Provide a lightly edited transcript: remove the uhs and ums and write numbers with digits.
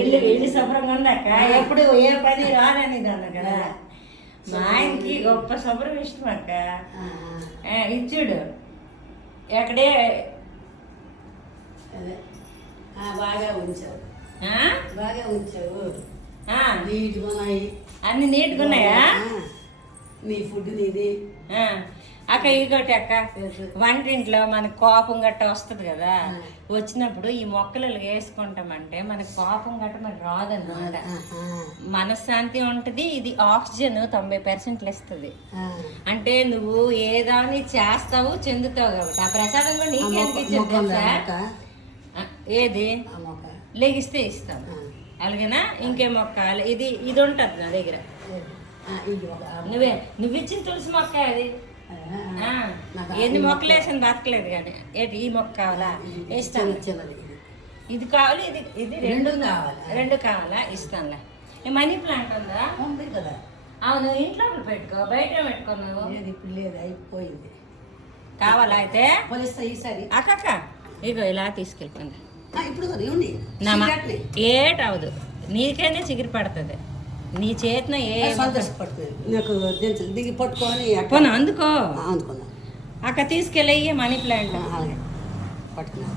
ఇల్లు శుభ్రంగా ఉందాక ఎప్పుడు ఏ పని రాదని దాన్ని కదా. మా ఆయనకి గొప్ప శుభ్రం ఇష్టం అక్క. ఇచ్చుడు ఎక్కడే బాగా ఉంచావు, బాగా ఉంచావు. నీట్గా ఉన్నాయి, అన్ని నీట్గా ఉన్నాయా? నీ ఫుడ్ నీది అక్క. ఇదిగోటి అక్క, వంటింట్లో మనకు కోపం గట్ట వస్తుంది కదా, వచ్చినప్పుడు ఈ మొక్కలు వేసుకుంటామంటే మనకు కోపం గట్ట మనకు రాదన్నమాట. మనశ్శాంతి ఉంటుంది. ఇది ఆక్సిజన్ 90% ఇస్తుంది. అంటే నువ్వు ఏదాన్ని చేస్తావు చెందుతావు కాబట్టి ఆ ప్రసాదం కూడా నీకే అనిపించదు. ఏది లెగిస్తే ఇస్తాను అలాగేనా? ఇంకే మొక్క ఇది ఇది ఉంటుంది నా దగ్గర. నువ్వు ఇచ్చిన తులసి మొక్క అది. ఎన్ని మొక్కలు వేసాను బతకలేదు కానీ. ఏంటి ఈ మొక్క కావాలా? ఇస్తాను. ఇది కావాలి, ఇది ఇది రెండు కావాలా? ఇస్తానులే. ఈ మనీ ప్లాంట్ ఉందా? ఉంది కదా. అవును, ఇంట్లో పెట్టుకో, బయట పెట్టుకున్నావు. ఇప్పుడు లేదు, అయిపోయింది. కావాలా అయితే? ఈసారి అక్క ఇగో ఇలా తీసుకెళ్ళిపోండి. ఇప్పుడు ఏటవదు, నీకైనా చిగురు పడుతుంది. నీ చేతిన ఏ సంతోషపడుతుంది నాకు. దిగి పట్టుకొని అందుకో అందుకున్నా అక్క తీసుకెళ్ళి మనీ ప్లాంట్ పట్టుకున్నా.